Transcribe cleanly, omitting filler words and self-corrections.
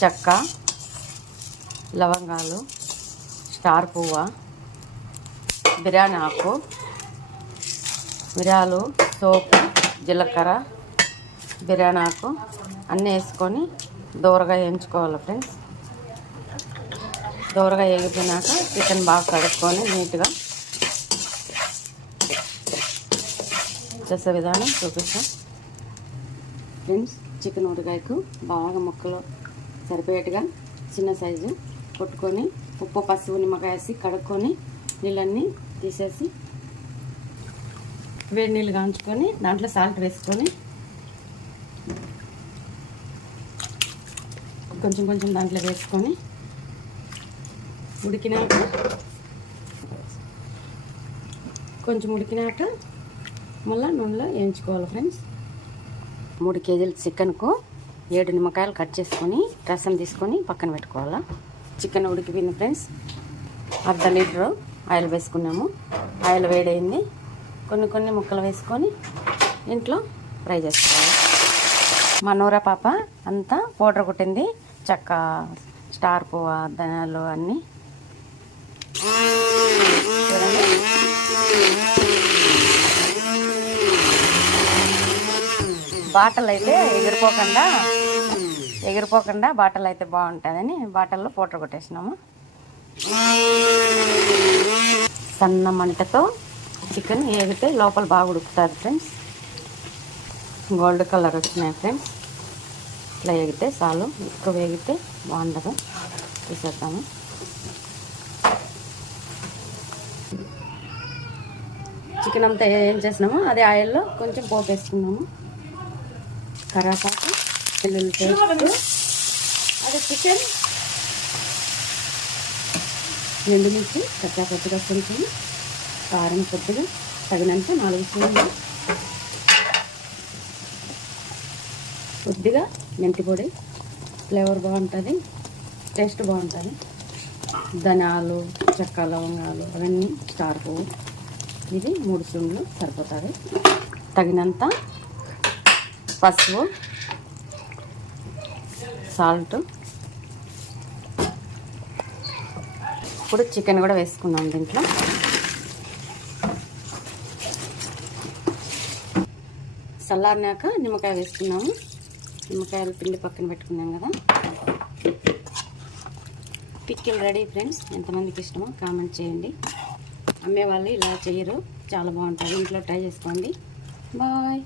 చెక్క, లవంగాలు, స్టార్ పువ్వ, బిర్యానీ ఆకు, మిరియాలు, సోపు, జీలకర్ర, బిర్యానీ ఆకు అన్నీ వేసుకొని దూరగా వేయించుకోవాలి ఫ్రెండ్స్. దూరగా వేగిపోయినాక చికెన్ బాగా కడుక్కొని నీట్గా చేసే విధానం చూపిస్తాం ఫ్రెండ్స్. చికెన్ ఉడకాయకు బాగా ముక్కలు సరిపోయేట్టుగా చిన్న సైజు కొట్టుకొని ఉప్పు, పసుపు, నిమ్మకాయ వేసి కడుక్కొని నీళ్ళన్నీ తీసేసి వేడి నీళ్ళు కాంచుకొని దాంట్లో సాల్ట్ వేసుకొని కొంచెం కొంచెం దాంట్లో వేసుకొని కొంచెం ఉడికినాక మళ్ళీ నూనెలో వేయించుకోవాలి ఫ్రెండ్స్. 3 కేజీల చికెన్కు 7 నిమ్మకాయలు కట్ చేసుకొని రసం తీసుకొని పక్కన పెట్టుకోవాలా. చికెన్ ఉడికిపోయింది ఫ్రెండ్స్. 1/2 లీటరు ఆయిల్ వేసుకున్నాము. ఆయిల్ వేడైంది. కొన్ని ముక్కలు వేసుకొని ఇంట్లో ఫ్రై చేసుకోవాలి. మా నూరా పాప అంతా పౌడర్ కొట్టింది. చెక్క, స్టార్ పువ్వ, ధనియాలు అన్నీ బాటలు అయితే ఎగిరిపోకుండా బాటలు అయితే బాగుంటుందని బాటల్లో పౌడర్ కొట్టేసినాము. సన్న మంటతో చికెన్ వేగితే లోపల బాగా ఉడుకుతుంది ఫ్రెండ్స్. గోల్డ్ కలర్ వచ్చినాయి ఫ్రెండ్స్. ఇట్లా వేగితే చాలు, ఎక్కువ వేగితే బాగుండదు. తీసేద్దాము. చికెన్ అంతా ఏం చేసినామో అదే ఆయిల్లో కొంచెం పోపు వేసుకున్నాము. కరివేపాకు, వెల్లుల్లి పేస్ట్, అదే చికెన్, ఎండుమిర్చి కచ్చాపచ్చిగా కొంచెం, కారం కొద్దిగా తగినంత 4 స్పూన్లు, కొద్దిగా మెంతి పొడి, ఫ్లేవర్ బాగుంటుంది, టేస్ట్ బాగుంటుంది. ధనియాలు, చెక్క, లవంగాలు అవన్నీ, స్టార్ పువ్వు, ఇది 3 స్పూన్లు సరిపోతుంది. తగినంత పసుపు, సాల్ట్. ఇప్పుడు చికెన్ కూడా వేసుకున్నాం దీంట్లో. చల్లారినాక నిమ్మకాయ వేసుకున్నాము. నిమ్మకాయలు పిండి పక్కన పెట్టుకున్నాం కదా. Pickle ready friends. ఎంతమందికి ఇష్టమో కామెంట్ చేయండి. అమ్మేవాళ్ళు ఇలా చేయరు, చాలా బాగుంటుంది. ఇంట్లో ట్రై చేసుకోండి. బాయ్.